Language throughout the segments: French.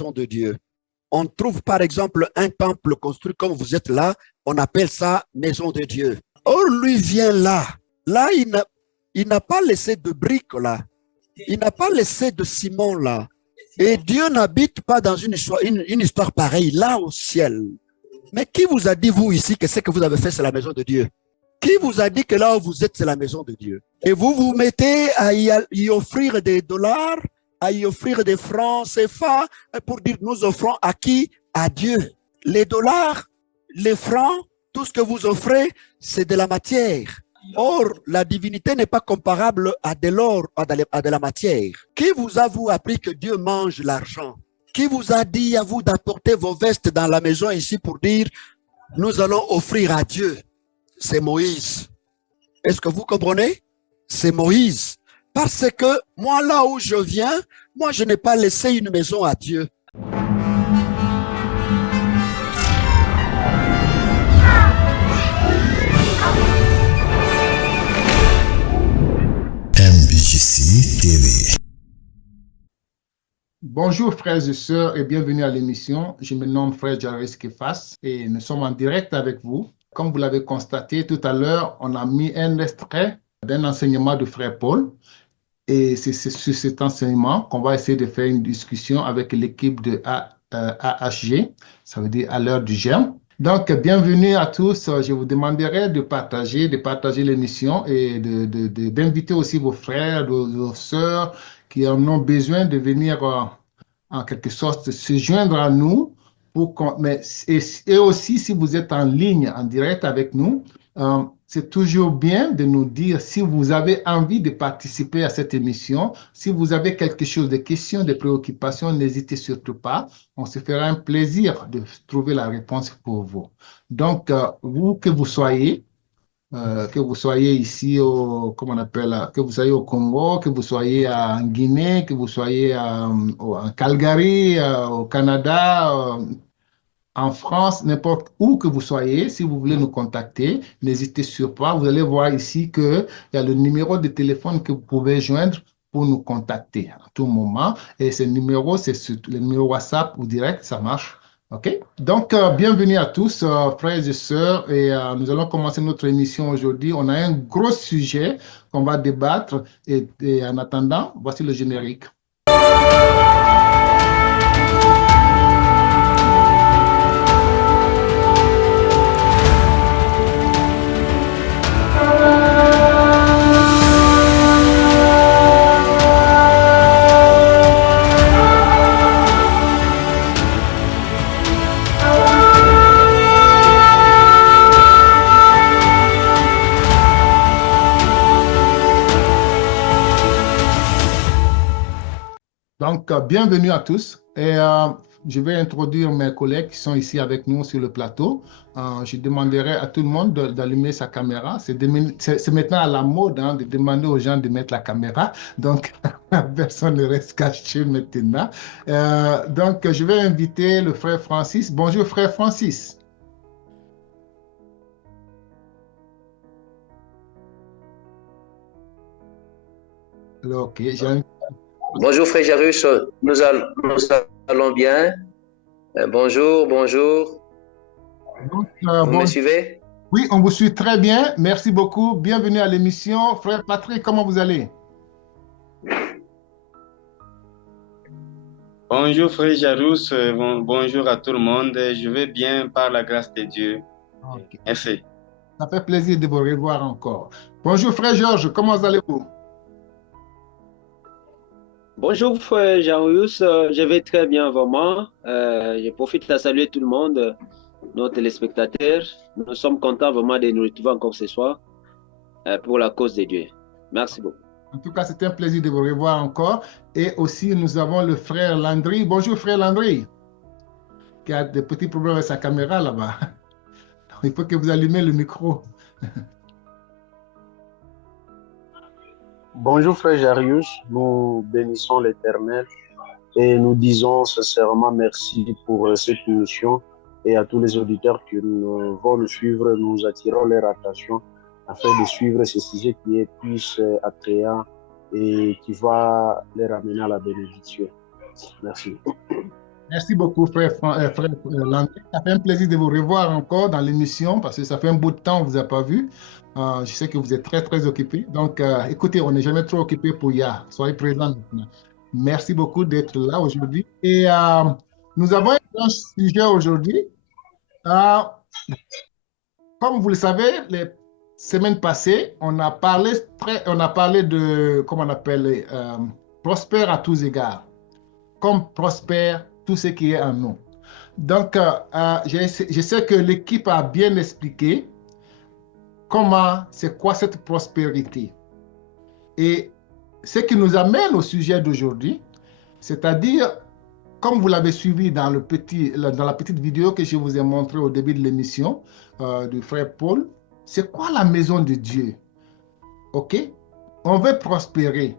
maison de Dieu. On trouve par exemple un temple construit comme vous êtes là, on appelle ça maison de Dieu. Or, lui vient là. Là, il n'a pas laissé de briques là. Il n'a pas laissé de ciment là. Et Dieu n'habite pas dans une histoire pareille, là au ciel. Mais qui vous a dit, vous ici, que ce que vous avez fait, c'est la maison de Dieu? Qui vous a dit que là où vous êtes, c'est la maison de Dieu? Et vous vous mettez à y offrir des dollars, à y offrir des francs CFA pour dire nous offrons à qui? À Dieu. Les dollars, les francs, tout ce que vous offrez, c'est de la matière. Or, la divinité n'est pas comparable à de l'or, à de la matière. Qui vous a vous appris que Dieu mange l'argent? Qui vous a dit à vous d'apporter vos vestes dans la maison ici pour dire nous allons offrir à Dieu? C'est Moïse. Est-ce que vous comprenez? C'est Moïse. Parce que moi, là où je viens, moi, je n'ai pas laissé une maison à Dieu. MBJC TV. Bonjour frères et sœurs et bienvenue à l'émission. Je me nomme Frère Jairus Kefas et nous sommes en direct avec vous. Comme vous l'avez constaté tout à l'heure, on a mis un extrait d'un enseignement de Frère Paul. Et c'est sur cet enseignement qu'on va essayer de faire une discussion avec l'équipe de AHG, ça veut dire à l'heure du germe. Donc, bienvenue à tous. Je vous demanderai de partager l'émission et d'inviter aussi vos frères, vos sœurs qui en ont besoin de venir en quelque sorte se joindre à nous. Et aussi, si vous êtes en ligne, en direct avec nous, c'est toujours bien de nous dire si vous avez envie de participer à cette émission. Si vous avez quelque chose, des questions, des préoccupations, n'hésitez surtout pas. On se fera un plaisir de trouver la réponse pour vous. Donc, vous, que vous soyez ici que vous soyez au Congo, que vous soyez en Guinée, que vous soyez en Calgary, au Canada, en France, n'importe où que vous soyez, si vous voulez nous contacter, n'hésitez surtout pas. Vous allez voir ici qu'il y a le numéro de téléphone que vous pouvez joindre pour nous contacter à tout moment. Et ce numéro, c'est le numéro WhatsApp ou direct, ça marche. OK? Donc, bienvenue à tous, frères et sœurs. Et nous allons commencer notre émission aujourd'hui. On a un gros sujet qu'on va débattre. Et en attendant, voici le générique. Donc, bienvenue à tous. Et je vais introduire mes collègues qui sont ici avec nous sur le plateau. Je demanderai à tout le monde d'allumer sa caméra. C'est maintenant à la mode de demander aux gens de mettre la caméra. Donc, personne ne reste caché maintenant. Donc, je vais inviter le frère Francis. Bonjour, frère Francis. Alors, OK, Bonjour frère Jairus, nous allons bien. Bonjour. Donc, vous me suivez? Oui, on vous suit très bien. Merci beaucoup. Bienvenue à l'émission. Frère Patrick, comment vous allez? Bonjour frère Jairus, bonjour à tout le monde. Je vais bien par la grâce de Dieu. Okay. Merci. Ça fait plaisir de vous revoir encore. Bonjour frère Georges, comment allez-vous? Bonjour frère Jairus, je vais très bien vraiment. Je profite de saluer tout le monde, nos téléspectateurs. Nous sommes contents vraiment de nous retrouver encore ce soir pour la cause de Dieu. Merci beaucoup. En tout cas, c'est un plaisir de vous revoir encore. Et aussi, nous avons le frère Landry. Bonjour frère Landry, qui a des petits problèmes avec sa caméra là-bas. Il faut que vous allumez le micro. Bonjour frère Jairus, nous bénissons l'Éternel et nous disons sincèrement merci pour cette émission et à tous les auditeurs qui vont nous suivre, nous attirons leur attention afin de suivre ce sujet qui est plus attrayant et qui va les ramener à la bénédiction. Merci. Merci beaucoup, frère Landry. Ça fait un plaisir de vous revoir encore dans l'émission parce que ça fait un bout de temps qu'on ne vous a pas vu. Je sais que vous êtes très, très occupé. Donc, écoutez, on n'est jamais trop occupé pour YA. Soyez présents maintenant. Merci beaucoup d'être là aujourd'hui. Et nous avons un sujet aujourd'hui. Comme vous le savez, les semaines passées, on a parlé de, comment on appelle, prospère à tous égards. Comme prospère tout ce qui est en nous. Donc, je sais que l'équipe a bien expliqué c'est quoi cette prospérité. Et ce qui nous amène au sujet d'aujourd'hui, c'est-à-dire, comme vous l'avez suivi dans la petite vidéo que je vous ai montrée au début de l'émission du frère Paul, c'est quoi la maison de Dieu? OK? On veut prospérer.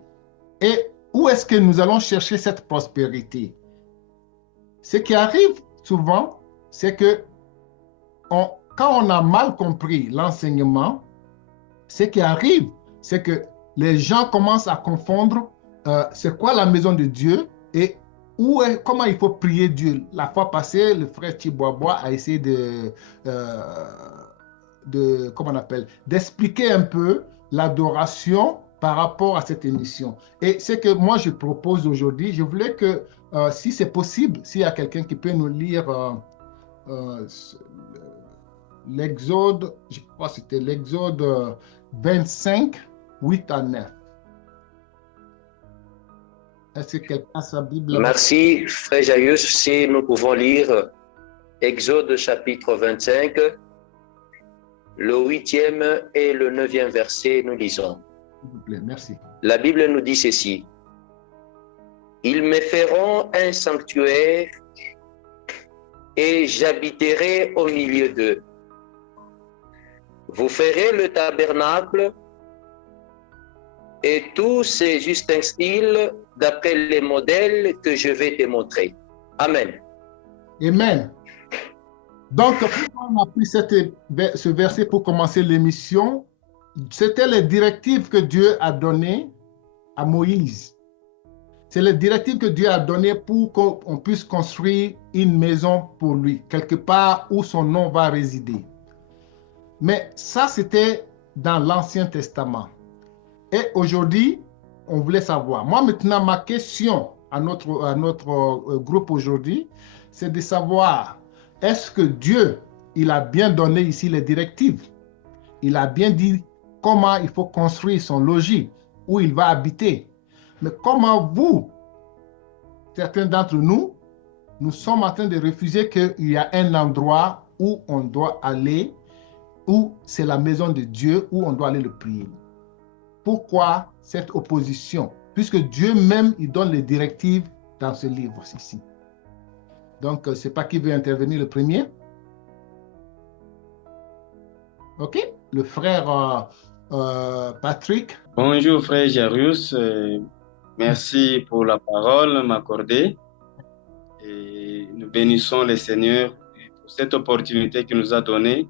Et où est-ce que nous allons chercher cette prospérité? Ce qui arrive souvent, c'est que quand on a mal compris l'enseignement, ce qui arrive, c'est que les gens commencent à confondre c'est quoi la maison de Dieu et comment il faut prier Dieu. La fois passée, le frère Chiboaboa a essayé comment on appelle, d'expliquer un peu l'adoration par rapport à cette émission. Et ce que moi je propose aujourd'hui, je voulais que, si c'est possible, s'il y a quelqu'un qui peut nous lire l'Exode, je crois que c'était l'Exode 25, 8 à 9. Est-ce que quelqu'un a sa Bible? Merci, frère Jairus. Si nous pouvons lire Exode chapitre 25, le 8e et le 9e verset, nous lisons. S'il vous plaît, merci. La Bible nous dit ceci. Ils me feront un sanctuaire et j'habiterai au milieu d'eux. Vous ferez le tabernacle et tous ses ustensiles d'après les modèles que je vais te montrer. Amen. Amen. Donc, pourquoi on a pris ce verset pour commencer l'émission? C'était les directives que Dieu a données à Moïse. C'est les directives que Dieu a données pour qu'on puisse construire une maison pour lui, quelque part où son nom va résider. Mais ça, c'était dans l'Ancien Testament. Et aujourd'hui, on voulait savoir. Moi, maintenant, ma question à notre groupe aujourd'hui, c'est de savoir, est-ce que Dieu, il a bien donné ici les directives? Il a bien dit comment il faut construire son logis, où il va habiter. Mais comment vous, certains d'entre nous, nous sommes en train de refuser qu'il y a un endroit où on doit aller, où c'est la maison de Dieu, où on doit aller le prier. Pourquoi cette opposition? Puisque Dieu même, il donne les directives dans ce livre ici. Donc, je ne sais pas qui veut intervenir le premier. OK? Le frère Patrick. Bonjour, frère Jairus. Merci pour la parole m'accordée. Et nous bénissons le Seigneur pour cette opportunité qu'il nous a donnée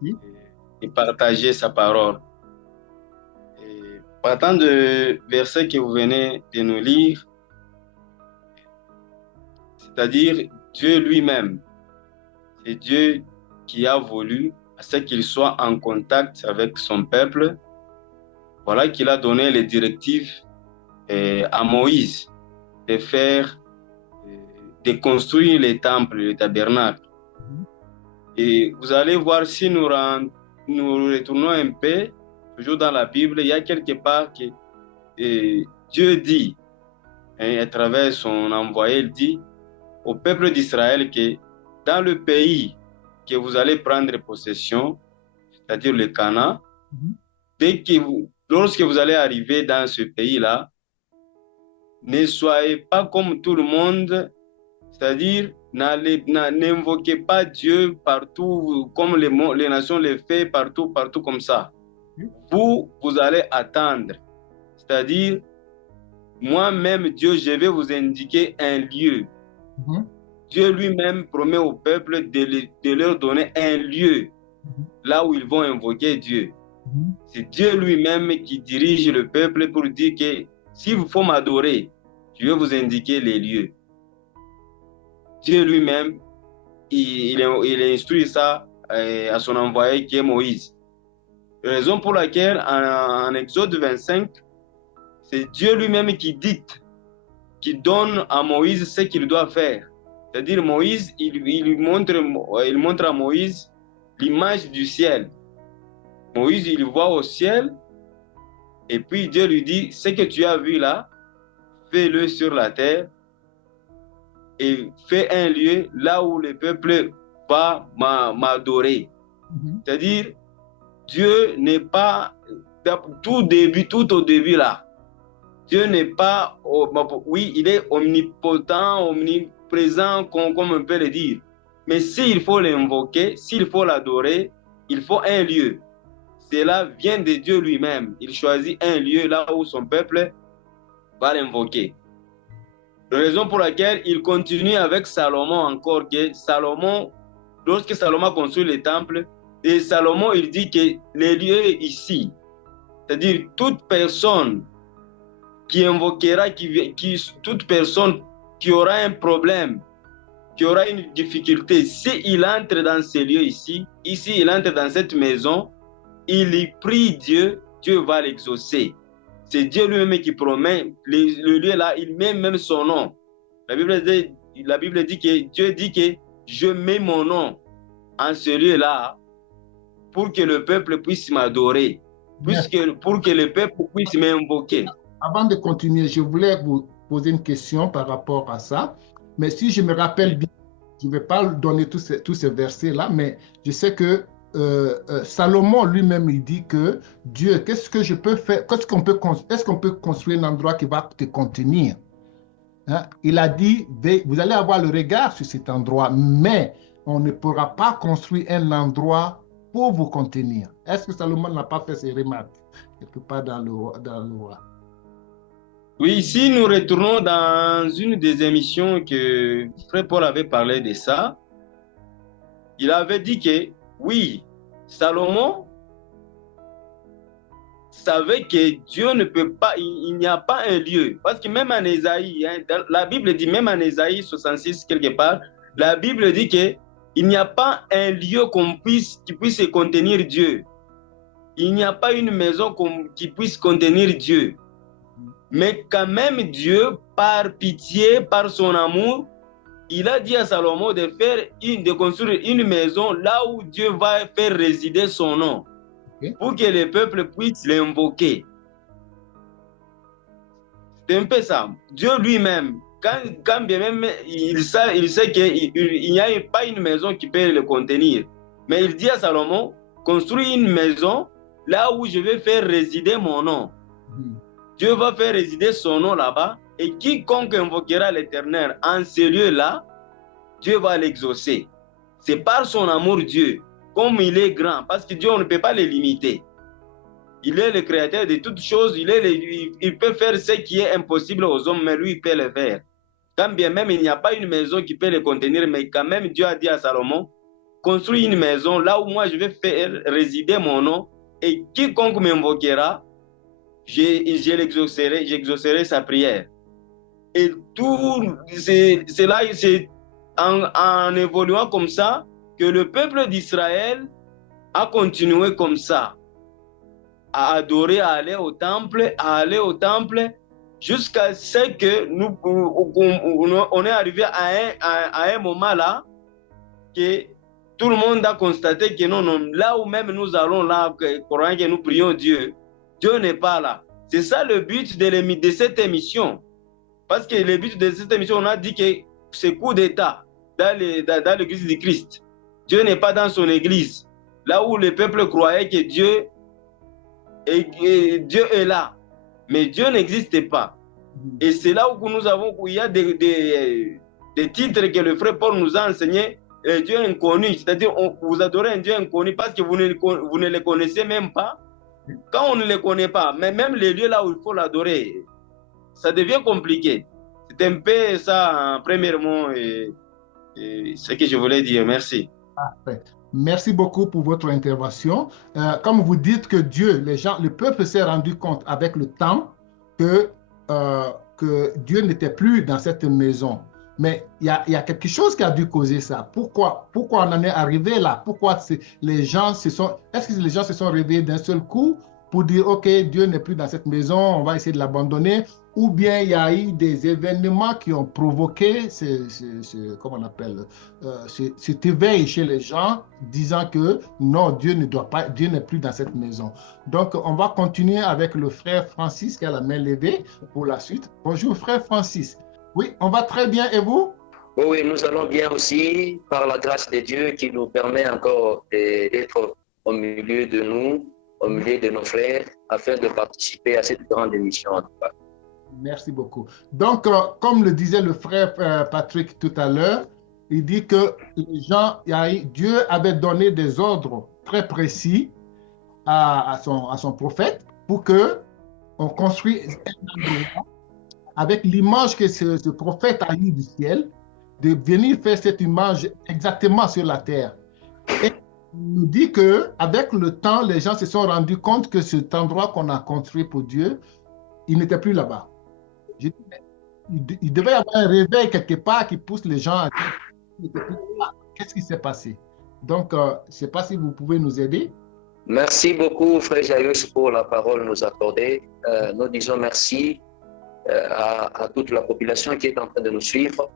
de partager sa parole. Et partant du verset que vous venez de nous lire, c'est-à-dire Dieu lui-même, c'est Dieu qui a voulu à ce qu'il soit en contact avec son peuple. Voilà qu'il a donné les directives à Moïse de faire, de construire les temples, les tabernacles. Et vous allez voir, si nous retournons un peu, toujours dans la Bible, il y a quelque part que Dieu dit, à travers son envoyé, il dit au peuple d'Israël que dans le pays que vous allez prendre possession, c'est-à-dire le Canaan, lorsque vous allez arriver dans ce pays-là, ne soyez pas comme tout le monde, c'est-à-dire n'invoquez pas Dieu partout comme les nations le font, partout comme ça. Vous allez attendre, c'est-à-dire moi-même Dieu, je vais vous indiquer un lieu. Dieu lui-même promet au peuple de leur donner un lieu là où ils vont invoquer Dieu. C'est Dieu lui-même qui dirige le peuple pour dire que s'il faut m'adorer, je vais vous indiquer les lieux. Dieu lui-même, il instruit ça à son envoyé qui est Moïse. Raison pour laquelle en Exode 25, c'est Dieu lui-même qui dicte, qui donne à Moïse ce qu'il doit faire. C'est-à-dire Moïse, il montre à Moïse l'image du ciel. Moïse, il voit au ciel, et puis Dieu lui dit, ce que tu as vu là, fais-le sur la terre, et fais un lieu là où le peuple va m'adorer. C'est-à-dire, Dieu n'est pas, tout au début là, Dieu n'est pas, oui, il est omnipotent, omniprésent, comme on peut le dire. Mais s'il faut l'invoquer, s'il faut l'adorer, il faut un lieu. Cela vient de Dieu lui-même. Il choisit un lieu là où son peuple va l'invoquer. La raison pour laquelle il continue avec Salomon encore, que Salomon, lorsque Salomon a construit le temple, et Salomon, il dit que les lieux ici, c'est-à-dire toute personne qui invoquera, toute personne qui aura un problème, qui aura une difficulté, s'il entre dans ces lieux ici, il entre dans cette maison, il y prie Dieu, Dieu va l'exaucer. C'est Dieu lui-même qui promet. Le lieu là, il met même son nom. La Bible dit que Dieu dit que je mets mon nom en ce lieu-là pour que le peuple puisse m'adorer, pour que le peuple puisse m'invoquer. Avant de continuer, je voulais vous poser une question par rapport à ça. Mais si je me rappelle bien, je ne vais pas donner tous ces versets-là, mais je sais que Salomon lui-même, il dit que Dieu, qu'est-ce que je peux faire? Est-ce qu'on peut construire un endroit qui va te contenir? Hein? Il a dit, vous allez avoir le regard sur cet endroit, mais on ne pourra pas construire un endroit pour vous contenir. Est-ce que Salomon n'a pas fait ces remarques quelque part dans le roi? Oui, ici nous retournons dans une des émissions que Frère Paul avait parlé de ça. Il avait dit que oui, Salomon savait que Dieu ne peut pas, il n'y a pas un lieu. Parce que même en Ésaïe, la Bible dit, même en Ésaïe 66 quelque part, la Bible dit qu'il n'y a pas un lieu qui puisse contenir Dieu. Il n'y a pas une maison qui puisse contenir Dieu. Mais quand même Dieu, par pitié, par son amour, il a dit à Salomon de construire une maison là où Dieu va faire résider son nom, pour que le peuple puisse l'invoquer. C'est un peu ça. Dieu lui-même, quand bien même il sait qu'il n'y a pas une maison qui peut le contenir, mais il dit à Salomon, construis une maison là où je vais faire résider mon nom. Dieu va faire résider son nom là-bas, et quiconque invoquera l'Éternel en ce lieu-là, Dieu va l'exaucer. C'est par son amour Dieu, comme il est grand, parce que Dieu, on ne peut pas le limiter. Il est le créateur de toutes choses, il peut faire ce qui est impossible aux hommes, mais lui, il peut le faire. Quand bien même il n'y a pas une maison qui peut le contenir, mais quand même Dieu a dit à Salomon, construis une maison là où moi je vais faire résider mon nom, et quiconque m'invoquera, j'exaucerai sa prière. Et tout, c'est là, c'est en évoluant comme ça que le peuple d'Israël a continué comme ça, à adorer, à aller au temple, jusqu'à ce que on est arrivé à un moment là que tout le monde a constaté que non, là où même nous allons, là, que nous prions Dieu, Dieu n'est pas là. C'est ça le but de cette émission. Parce que le but de cette émission, on a dit que c'est coup d'État dans l'église du Christ. Dieu n'est pas dans son église. Là où le peuple croyait que Dieu est là. Mais Dieu n'existe pas. Et c'est là où il y a des titres que le frère Paul nous a enseignés, Dieu inconnu. C'est-à-dire, vous adorez un Dieu inconnu parce que vous ne le connaissez même pas. Quand on ne le connaît pas, mais même les lieux là où il faut l'adorer, ça devient compliqué. C'est un peu ça, premièrement, ce que je voulais dire. Merci. Parfait. Merci beaucoup pour votre intervention. Comme vous dites que le peuple s'est rendu compte avec le temps que Dieu n'était plus dans cette maison. Mais il y a quelque chose qui a dû causer ça. Pourquoi on en est arrivé là? Pourquoi est-ce que les gens se sont réveillés d'un seul coup pour dire, OK, Dieu n'est plus dans cette maison, on va essayer de l'abandonner? Ou bien il y a eu des événements qui ont provoqué comment on appelle, cet éveil chez les gens, disant que non, Dieu n'est plus dans cette maison. Donc, on va continuer avec le frère Francis qui a la main levée pour la suite. Bonjour, frère Francis. Oui, on va très bien, et vous? Oui, nous allons bien aussi, par la grâce de Dieu qui nous permet encore d'être au milieu de nous, au milieu de nos frères, afin de participer à cette grande émission. En tout cas. Merci beaucoup. Donc, comme le disait le frère Patrick tout à l'heure, il dit que Dieu avait donné des ordres très précis à son prophète pour qu'on construise un endroit avec l'image que ce prophète a eue du ciel, de venir faire cette image exactement sur la terre. Et il nous dit qu'avec le temps, les gens se sont rendus compte que cet endroit qu'on a construit pour Dieu, il n'était plus là-bas. Il devait y avoir un réveil quelque part qui pousse les gens à dire qu'est-ce qui s'est passé. Donc, je ne sais pas si vous pouvez nous aider. Merci beaucoup, frère Jairus, pour la parole nous accordée. Nous disons merci à toute la population qui est en train de nous suivre.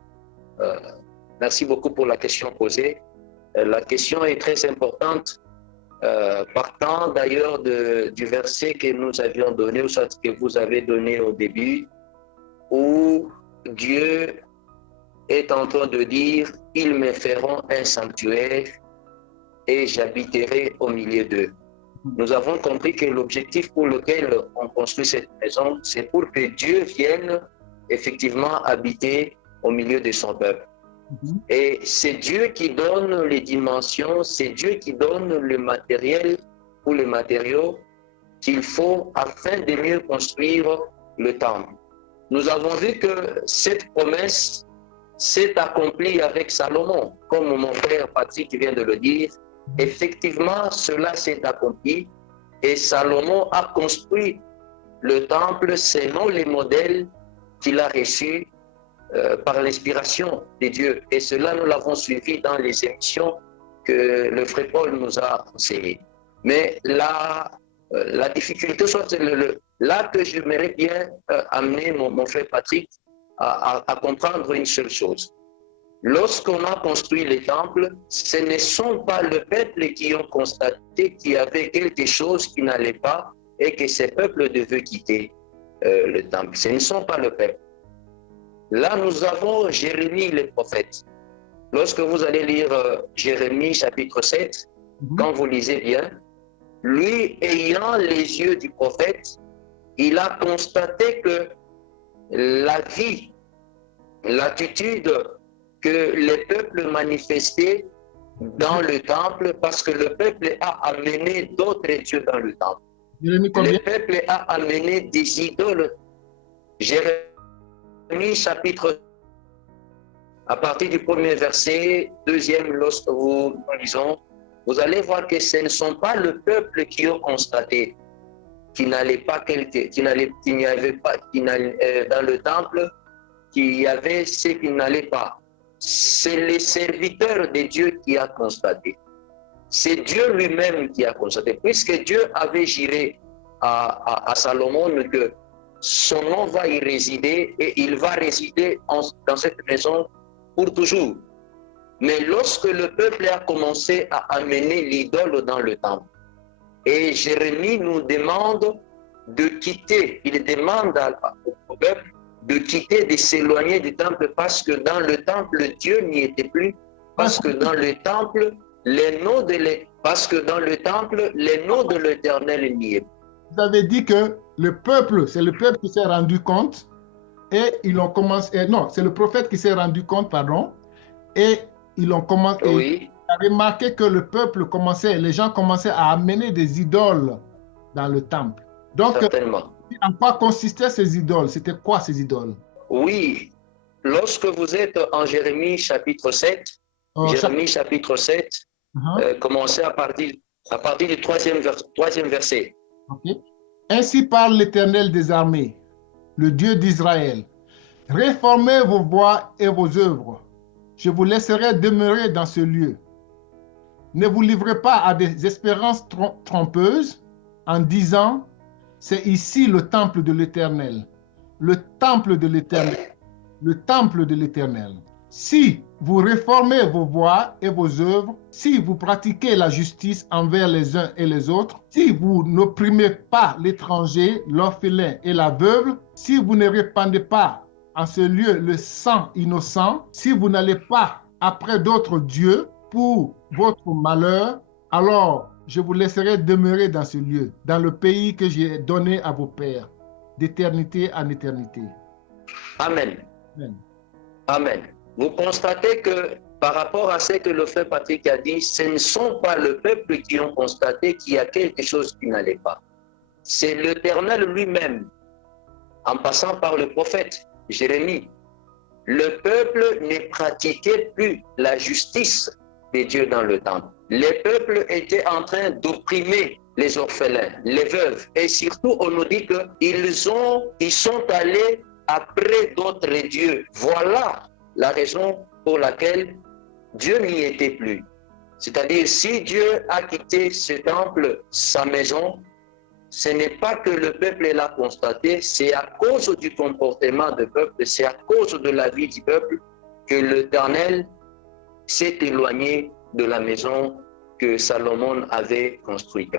Merci beaucoup pour la question posée. La question est très importante, partant d'ailleurs du verset que nous avions donné, ou soit que vous avez donné au début, où Dieu est en train de dire « Ils me feront un sanctuaire et j'habiterai au milieu d'eux ». Nous avons compris que l'objectif pour lequel on construit cette maison, c'est pour que Dieu vienne effectivement habiter au milieu de son peuple. Et c'est Dieu qui donne les dimensions, c'est Dieu qui donne le matériel ou les matériaux qu'il faut afin de mieux construire le temple. Nous avons vu que cette promesse s'est accomplie avec Salomon, comme mon frère Patrick vient de le dire. Effectivement, cela s'est accompli et Salomon a construit le temple selon les modèles qu'il a reçus par l'inspiration de Dieu. Et cela, nous l'avons suivi dans les émissions que le frère Paul nous a enseignées. Mais la difficulté, soit là que j'aimerais bien amener mon frère Patrick à comprendre une seule chose. Lorsqu'on a construit les temples, ce ne sont pas le peuple qui ont constaté qu'il y avait quelque chose qui n'allait pas et que ces peuples devaient quitter le temple. Ce ne sont pas le peuple. Là, nous avons Jérémie le prophète. Lorsque vous allez lire Jérémie chapitre 7, quand vous lisez bien, lui ayant les yeux du prophète, il a constaté que la vie, l'attitude que les peuples manifestaient dans le temple, parce que le peuple a amené d'autres dieux dans le temple. Le peuple a amené des idoles. Jérémie chapitre, à partir du premier verset, deuxième, lorsque nous lisons, vous allez voir que ce ne sont pas le peuple qui ont constaté qu'il n'allait pas qu'il n'y avait pas dans le temple, qu'il y avait ce qui n'allait pas. C'est le serviteur de Dieu qui a constaté. C'est Dieu lui-même qui a constaté. Puisque Dieu avait juré à Salomon que son nom va y résider et il va résider dans cette maison pour toujours. Mais lorsque le peuple a commencé à amener l'idole dans le temple, et Jérémie nous demande de quitter, il demande au peuple de quitter, de s'éloigner du temple parce que dans le temple, Dieu n'y était plus, parce que dans le temple, les noms de l'Éternel n'y est plus. Vous avez dit que le peuple, c'est le peuple qui s'est rendu compte et ils ont commencé, non, c'est le prophète qui s'est rendu compte, pardon, et ils ont commencé, oui. Il a remarqué que le peuple commençait, les gens commençaient à amener des idoles dans le temple. Donc, certainement. En quoi consistaient ces idoles? C'était quoi ces idoles? Oui, lorsque vous êtes en Jérémie chapitre 7, chapitre 7, commencez à partir du troisième verset. Okay. Ainsi parle l'Éternel des armées, le Dieu d'Israël. Réformez vos voies et vos œuvres. Je vous laisserai demeurer dans ce lieu. Ne vous livrez pas à des espérances trompeuses en disant, c'est ici le temple de l'Éternel. Le temple de l'Éternel. Le temple de l'Éternel. Si vous réformez vos voies et vos œuvres, si vous pratiquez la justice envers les uns et les autres, si vous n'opprimez pas l'étranger, l'orphelin et la veuve, si vous ne répandez pas en ce lieu le sang innocent, si vous n'allez pas après d'autres dieux pour votre malheur, alors je vous laisserai demeurer dans ce lieu, dans le pays que j'ai donné à vos pères, d'éternité en éternité. Amen. Amen. Amen. Vous constatez que par rapport à ce que le frère Patrick a dit, ce ne sont pas le peuple qui ont constaté qu'il y a quelque chose qui n'allait pas. C'est l'Éternel lui-même, en passant par le prophète Jérémie. Le peuple ne pratiquait plus la justice de Dieu dans le temple. Les peuples étaient en train d'opprimer les orphelins, les veuves. Et surtout, on nous dit qu'ils sont allés après d'autres dieux. Voilà la raison pour laquelle Dieu n'y était plus. C'est-à-dire, si Dieu a quitté ce temple, sa maison, ce n'est pas que le peuple l'a constaté, c'est à cause du comportement du peuple, c'est à cause de la vie du peuple que l'Éternel s'est éloigné de la maison que Salomon avait construite.